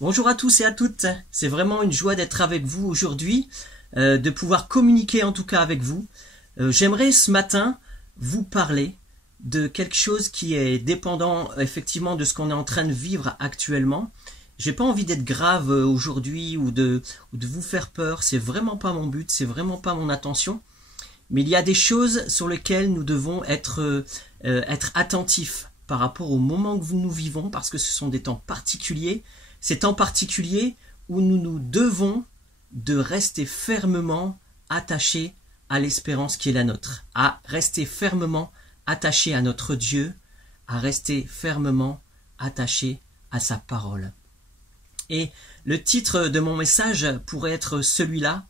Bonjour à tous et à toutes, c'est vraiment une joie d'être avec vous aujourd'hui, de pouvoir communiquer en tout cas avec vous. J'aimerais ce matin vous parler de quelque chose qui est dépendant effectivement de ce qu'on est en train de vivre actuellement. J'ai pas envie d'être grave aujourd'hui ou de vous faire peur, c'est vraiment pas mon but, c'est vraiment pas mon intention. Mais il y a des choses sur lesquelles nous devons être attentifs par rapport au moment que nous vivons, parce que ce sont des temps particuliers. Ces temps particuliers où nous devons de rester fermement attachés à l'espérance qui est la nôtre, à rester fermement attachés à notre Dieu, à rester fermement attachés à sa parole. Et le titre de mon message pourrait être celui-là: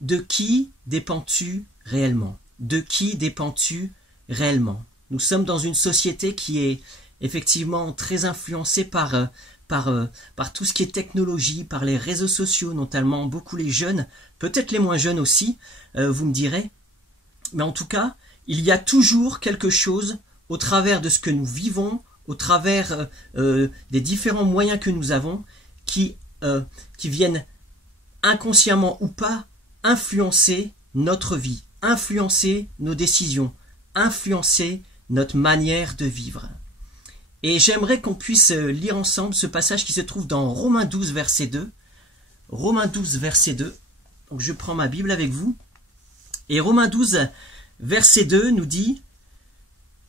de qui dépends-tu réellement? De qui dépends-tu réellement? Nous sommes dans une société qui est effectivement très influencée par tout ce qui est technologie, par les réseaux sociaux, notamment beaucoup les jeunes, peut-être les moins jeunes aussi, vous me direz. Mais en tout cas, il y a toujours quelque chose au travers de ce que nous vivons, au travers des différents moyens que nous avons, qui viennent inconsciemment ou pas influencer notre vie, influencer nos décisions, influencer notre manière de vivre. Et j'aimerais qu'on puisse lire ensemble ce passage qui se trouve dans Romains 12, verset 2. Romains 12, verset 2. Donc je prends ma Bible avec vous. Et Romains 12, verset 2 nous dit: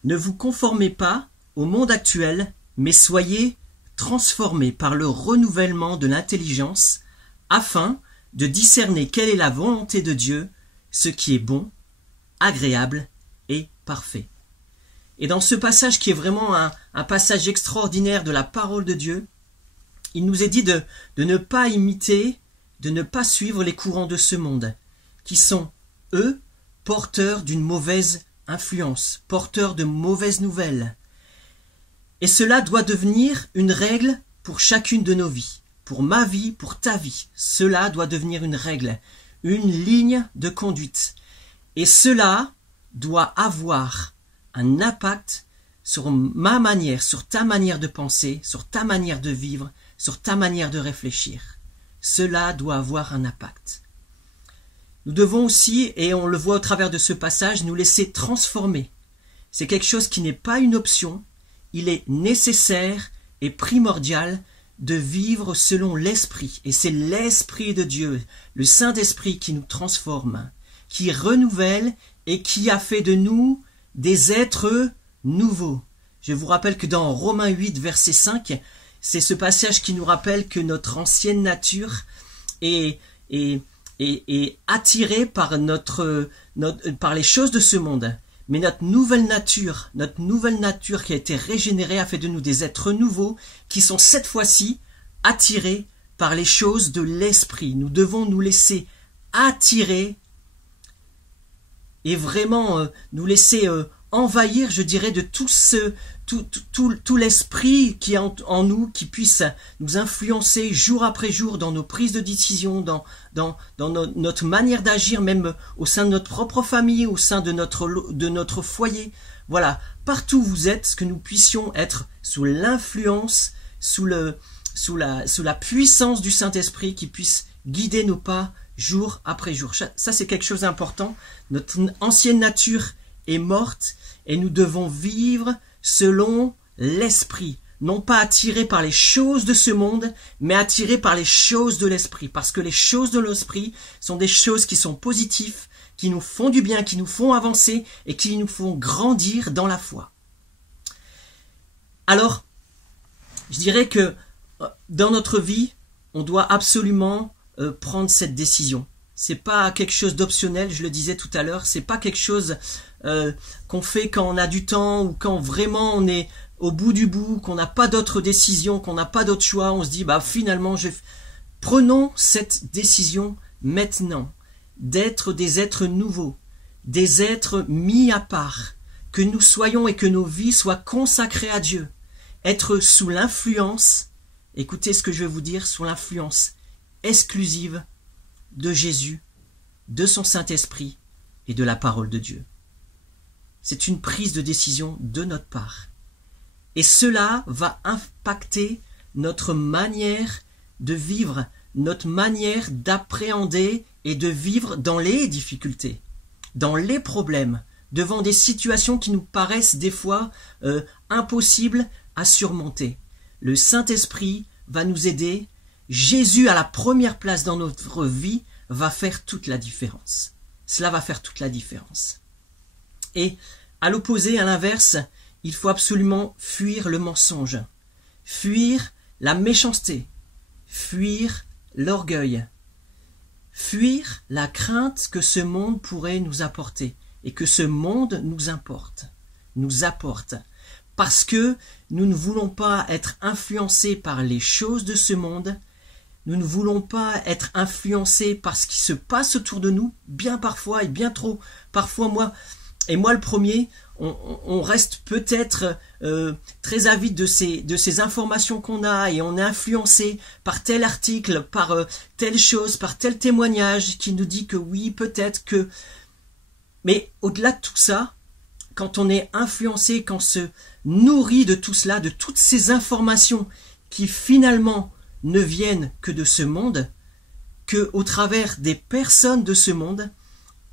ne vous conformez pas au monde actuel, mais soyez transformés par le renouvellement de l'intelligence, afin de discerner quelle est la volonté de Dieu, ce qui est bon, agréable et parfait. Et dans ce passage qui est vraiment un passage extraordinaire de la parole de Dieu, il nous est dit de ne pas imiter, de ne pas suivre les courants de ce monde, qui sont, eux, porteurs d'une mauvaise influence, porteurs de mauvaises nouvelles. Et cela doit devenir une règle pour chacune de nos vies, pour ma vie, pour ta vie. Cela doit devenir une règle, une ligne de conduite. Et cela doit avoir un impact sur ma manière, sur ta manière de penser, sur ta manière de vivre, sur ta manière de réfléchir. Cela doit avoir un impact. Nous devons aussi, et on le voit au travers de ce passage, nous laisser transformer. C'est quelque chose qui n'est pas une option, il est nécessaire et primordial de vivre selon l'Esprit. Et c'est l'Esprit de Dieu, le Saint-Esprit qui nous transforme, qui renouvelle et qui a fait de nous des êtres nouveaux. Je vous rappelle que dans Romains 8, verset 5, c'est ce passage qui nous rappelle que notre ancienne nature est attirée par par les choses de ce monde. Mais notre nouvelle nature qui a été régénérée a fait de nous des êtres nouveaux qui sont cette fois-ci attirés par les choses de l'esprit. Nous devons nous laisser attirer et vraiment nous laisser envahir, je dirais, de tout l'esprit qui est en nous, qui puisse nous influencer jour après jour dans nos prises de décision, dans notre manière d'agir, même au sein de notre propre famille, au sein de notre foyer. Voilà, partout où vous êtes, que nous puissions être sous l'influence, sous la puissance du Saint-Esprit qui puisse guider nos pas jour après jour. Ça, c'est quelque chose d'important. Notre ancienne nature est morte et nous devons vivre selon l'Esprit. Non pas attirés par les choses de ce monde, mais attirés par les choses de l'Esprit. Parce que les choses de l'Esprit sont des choses qui sont positives, qui nous font du bien, qui nous font avancer et qui nous font grandir dans la foi. Alors, je dirais que dans notre vie, on doit absolument prendre cette décision. C'est pas quelque chose d'optionnel, je le disais tout à l'heure, c'est pas quelque chose qu'on fait quand on a du temps ou quand vraiment on est au bout du bout, qu'on n'a pas d'autre décision, qu'on n'a pas d'autre choix, on se dit finalement prenons cette décision maintenant d'être des êtres nouveaux, des êtres mis à part, que nous soyons et que nos vies soient consacrées à Dieu, être sous l'influence, écoutez ce que je vais vous dire, sous l'influence exclusive de Jésus, de son Saint-Esprit et de la parole de Dieu. C'est une prise de décision de notre part. Et cela va impacter notre manière de vivre, notre manière d'appréhender et de vivre dans les difficultés, dans les problèmes, devant des situations qui nous paraissent des fois impossibles à surmonter. Le Saint-Esprit va nous aider. Jésus à la première place dans notre vie va faire toute la différence. Cela va faire toute la différence. Et à l'opposé, à l'inverse, il faut absolument fuir le mensonge, fuir la méchanceté, fuir l'orgueil, fuir la crainte que ce monde pourrait nous apporter et que ce monde nous apporte. Parce que nous ne voulons pas être influencés par les choses de ce monde, nous ne voulons pas être influencés par ce qui se passe autour de nous, bien parfois et bien trop. Parfois moi le premier, on reste peut-être très avide de ces informations qu'on a et on est influencé par tel article, par telle chose, par tel témoignage qui nous dit que oui, peut-être que... Mais au-delà de tout ça, quand on est influencé, quand on se nourrit de tout cela, de toutes ces informations qui finalement ne viennent que de ce monde, que au travers des personnes de ce monde,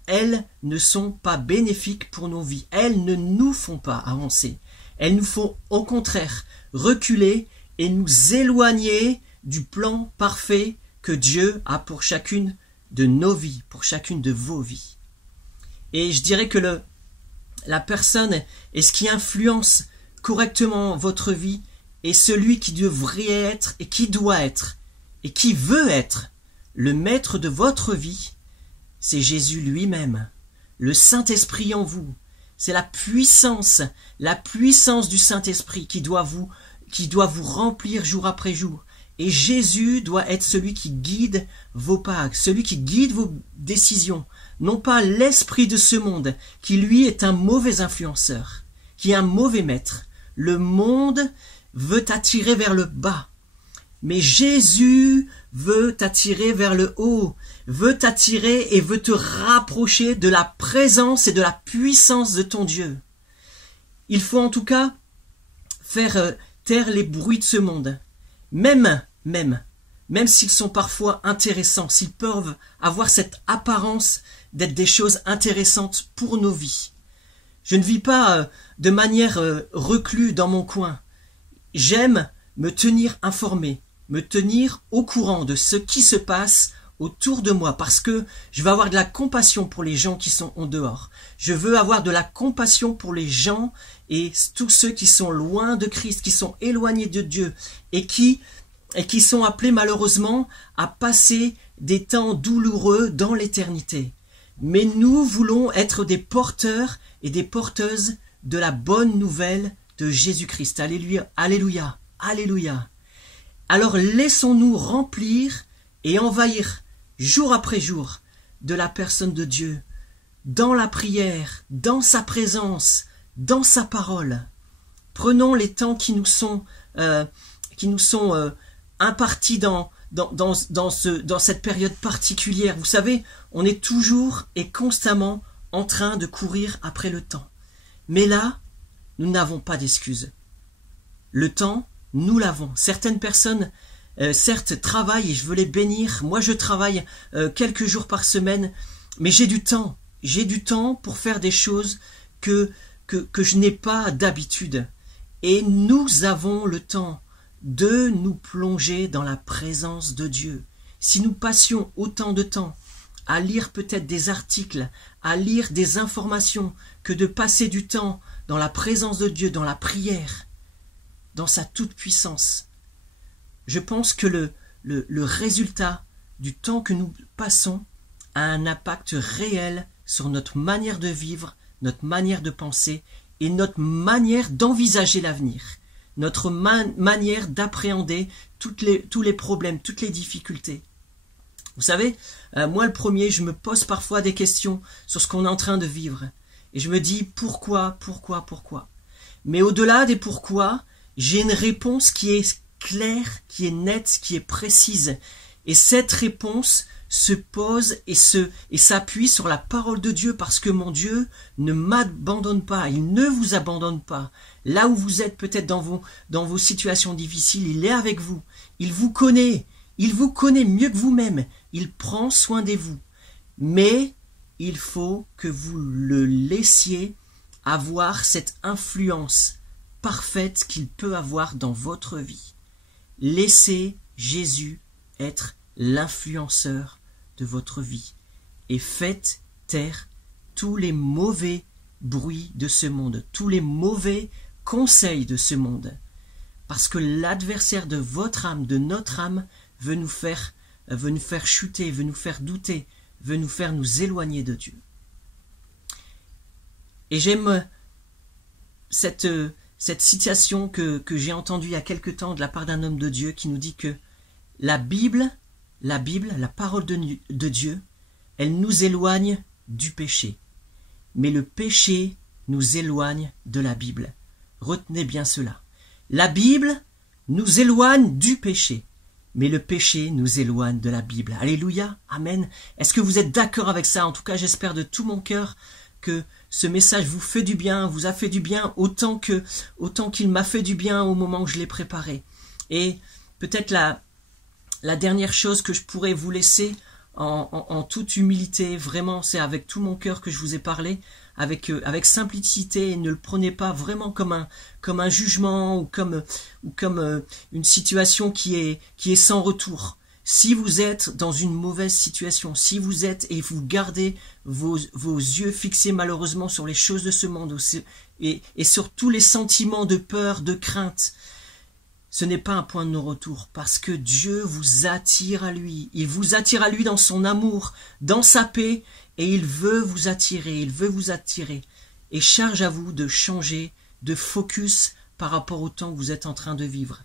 elles ne sont pas bénéfiques pour nos vies. Elles ne nous font pas avancer. Elles nous font au contraire reculer et nous éloigner du plan parfait que Dieu a pour chacune de nos vies, pour chacune de vos vies. Et je dirais que la personne et ce qui influence correctement votre vie est celui qui devrait être et qui doit être et qui veut être le maître de votre vie. C'est Jésus lui-même, le Saint-Esprit en vous. C'est la puissance du Saint-Esprit qui doit vous remplir jour après jour. Et Jésus doit être celui qui guide vos pas, celui qui guide vos décisions. Non pas l'esprit de ce monde, qui lui est un mauvais influenceur, qui est un mauvais maître. Le monde veut t'attirer vers le bas. Mais Jésus veut t'attirer vers le haut, veut t'attirer et veut te rapprocher de la présence et de la puissance de ton Dieu. Il faut en tout cas faire taire les bruits de ce monde, même s'ils sont parfois intéressants, s'ils peuvent avoir cette apparence d'être des choses intéressantes pour nos vies. Je ne vis pas de manière reclus dans mon coin. J'aime me tenir informé, me tenir au courant de ce qui se passe autour de moi, parce que je veux avoir de la compassion pour les gens qui sont en dehors. Je veux avoir de la compassion pour les gens et tous ceux qui sont loin de Christ, qui sont éloignés de Dieu et qui sont appelés malheureusement à passer des temps douloureux dans l'éternité. Mais nous voulons être des porteurs et des porteuses de la bonne nouvelle de Jésus-Christ. Alléluia, alléluia, alléluia. Alors laissons-nous remplir et envahir jour après jour de la personne de Dieu, dans la prière, dans sa présence, dans sa parole. Prenons les temps qui nous sont impartis dans cette période particulière. Vous savez, on est toujours et constamment en train de courir après le temps. Mais là, nous n'avons pas d'excuses. Le temps, nous l'avons. Certaines personnes, certes, travaillent et je veux les bénir. Moi, je travaille quelques jours par semaine, mais j'ai du temps. J'ai du temps pour faire des choses que je n'ai pas d'habitude. Et nous avons le temps de nous plonger dans la présence de Dieu. Si nous passions autant de temps à lire peut-être des articles, à lire des informations, que de passer du temps dans la présence de Dieu, dans la prière, dans sa toute-puissance, je pense que le résultat du temps que nous passons a un impact réel sur notre manière de vivre, notre manière de penser et notre manière d'envisager l'avenir, notre manière d'appréhender tous les problèmes, toutes les difficultés. Vous savez, moi le premier, je me pose parfois des questions sur ce qu'on est en train de vivre. Et je me dis pourquoi. Mais au-delà des pourquoi, j'ai une réponse qui est claire, qui est nette, qui est précise. Et cette réponse se pose et s'appuie sur la parole de Dieu, parce que mon Dieu ne m'abandonne pas, il ne vous abandonne pas. Là où vous êtes peut-être dans vos situations difficiles, il est avec vous, il vous connaît, Il vous connaît mieux que vous-même. Il prend soin de vous. Mais il faut que vous le laissiez avoir cette influence parfaite qu'il peut avoir dans votre vie. Laissez Jésus être l'influenceur de votre vie et faites taire tous les mauvais bruits de ce monde, tous les mauvais conseils de ce monde. Parce que l'adversaire de votre âme, de notre âme, veut nous faire chuter, veut nous faire douter, veut nous faire nous éloigner de Dieu. Et j'aime cette citation que j'ai entendue il y a quelque temps de la part d'un homme de Dieu qui nous dit que la Bible, la parole de Dieu, elle nous éloigne du péché. Mais le péché nous éloigne de la Bible. Retenez bien cela. La Bible nous éloigne du péché. Mais le péché nous éloigne de la Bible. Alléluia, amen. Est-ce que vous êtes d'accord avec ça? En tout cas, j'espère de tout mon cœur que ce message vous fait du bien, vous a fait du bien autant qu'il m'a fait du bien au moment où je l'ai préparé. Et peut-être la dernière chose que je pourrais vous laisser en toute humilité, vraiment, c'est avec tout mon cœur que je vous ai parlé, avec simplicité, et ne le prenez pas vraiment comme un jugement ou comme une situation qui est sans retour. Si vous êtes dans une mauvaise situation, si vous êtes et vous gardez vos yeux fixés malheureusement sur les choses de ce monde et sur tous les sentiments de peur, de crainte, ce n'est pas un point de non-retour, parce que Dieu vous attire à lui. Il vous attire à lui dans son amour, dans sa paix, et il veut vous attirer, Et charge à vous de changer de focus par rapport au temps que vous êtes en train de vivre.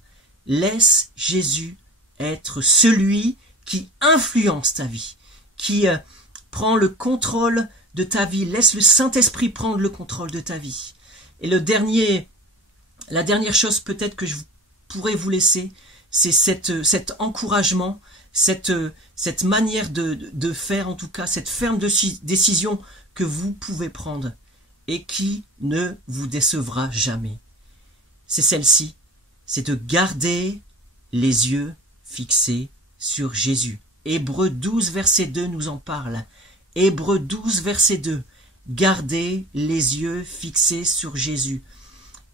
Laisse Jésus être celui qui influence ta vie, qui prend le contrôle de ta vie. Laisse le Saint-Esprit prendre le contrôle de ta vie. Et la dernière chose peut-être que je pourrais vous laisser, c'est cet encouragement, cette manière de faire, en tout cas, cette ferme décision que vous pouvez prendre et qui ne vous décevra jamais. C'est celle-ci, c'est de garder les yeux fixés sur Jésus. Hébreux 12, verset 2 nous en parle. Hébreux 12, verset 2. Gardez les yeux fixés sur Jésus.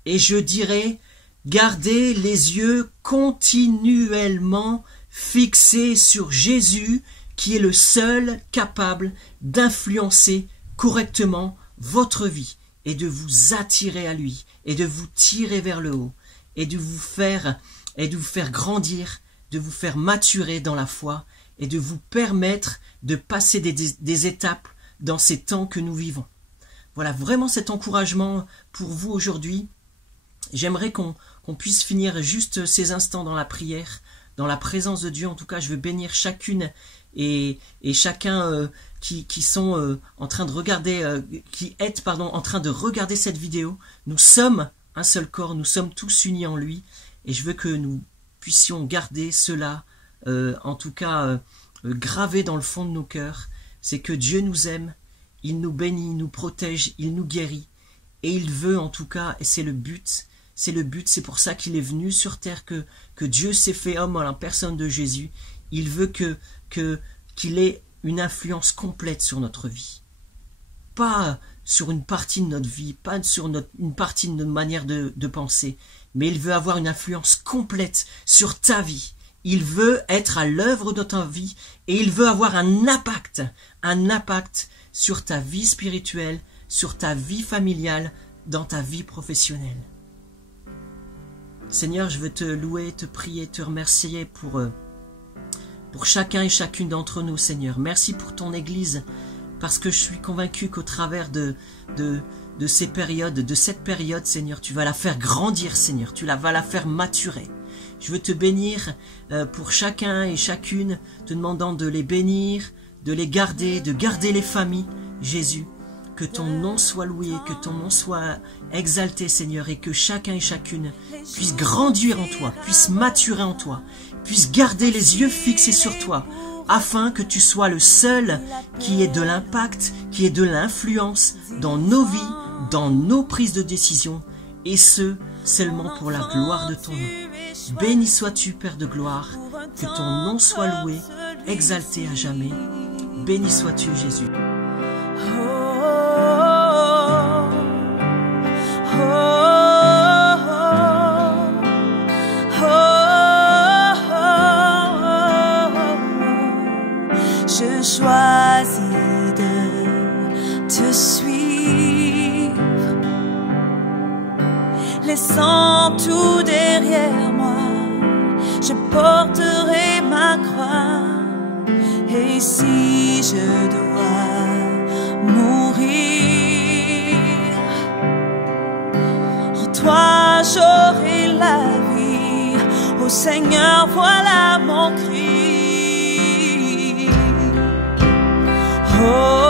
Et je dirais, gardez les yeux continuellement fixés sur Jésus, qui est le seul capable d'influencer correctement votre vie et de vous attirer à lui et de vous tirer vers le haut et de vous faire grandir, de vous faire maturer dans la foi et de vous permettre de passer des étapes dans ces temps que nous vivons. Voilà vraiment cet encouragement pour vous aujourd'hui. J'aimerais qu'on puisse finir juste ces instants dans la prière, dans la présence de Dieu. En tout cas, je veux bénir chacune et chacun qui sont en train de regarder, en train de regarder cette vidéo. Nous sommes un seul corps, nous sommes tous unis en lui, et je veux que nous puissions garder cela, en tout cas gravé dans le fond de nos cœurs. C'est que Dieu nous aime, il nous bénit, il nous protège, il nous guérit, et il veut en tout cas, et c'est le but, c'est pour ça qu'il est venu sur terre, que Dieu s'est fait homme en la personne de Jésus. Il veut qu'il ait une influence complète sur notre vie. Pas sur une partie de notre vie, pas sur une partie de notre manière de penser, mais il veut avoir une influence complète sur ta vie. Il veut être à l'œuvre de ta vie et il veut avoir un impact sur ta vie spirituelle, sur ta vie familiale, dans ta vie professionnelle. Seigneur, je veux te louer, te prier, te remercier pour chacun et chacune d'entre nous, Seigneur. Merci pour ton Église, parce que je suis convaincu qu'au travers de cette période, Seigneur, tu vas la faire grandir, Seigneur. Tu vas la faire maturer. Je veux te bénir pour chacun et chacune, te demandant de les bénir, de les garder, de garder les familles, Jésus. Que ton nom soit loué, que ton nom soit exalté, Seigneur, et que chacun et chacune puisse grandir en toi, puisse maturer en toi, puisse garder les yeux fixés sur toi, afin que tu sois le seul qui ait de l'impact, qui ait de l'influence dans nos vies, dans nos prises de décision, et ce, seulement pour la gloire de ton nom. Béni sois-tu, Père de gloire, Que ton nom soit loué, exalté à jamais. Béni sois-tu, Jésus. Je choisis de te suivre, laissant tout derrière moi. Je porterai ma croix, et si je dois mourir, en toi j'aurai la vie. Ô Seigneur, voilà mon cri. Oh.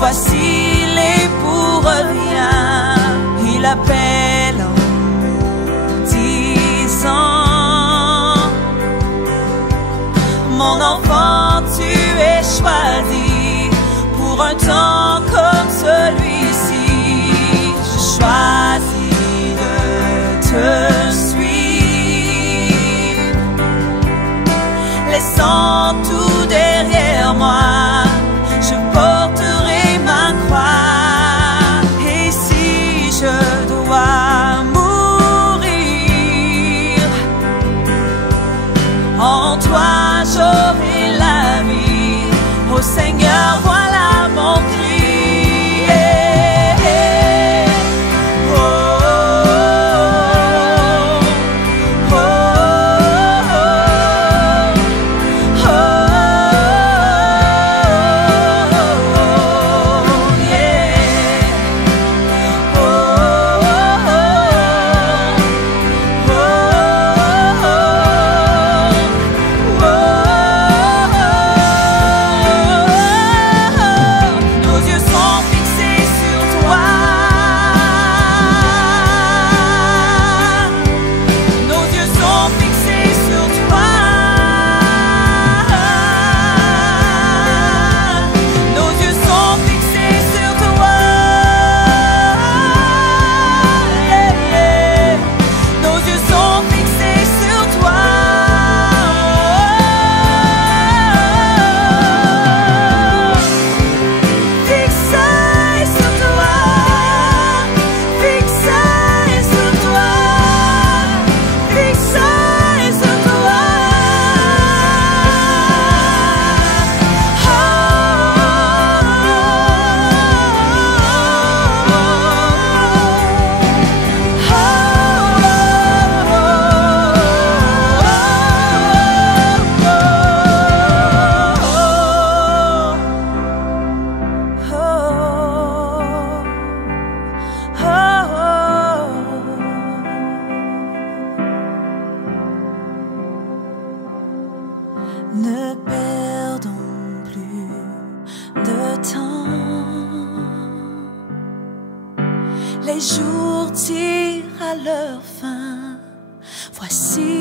Voici les pour rien, il appelle en disant: mon enfant, tu es choisi pour un temps comme celui-ci. Je choisis de te suivre, laissant tout derrière moi. Je porterai ma croix, et si je dois mourir, en toi j'aurai la vie. Ô Seigneur, voilà mon cri. Ne perdons plus de temps, les jours tirent à leur fin. Voici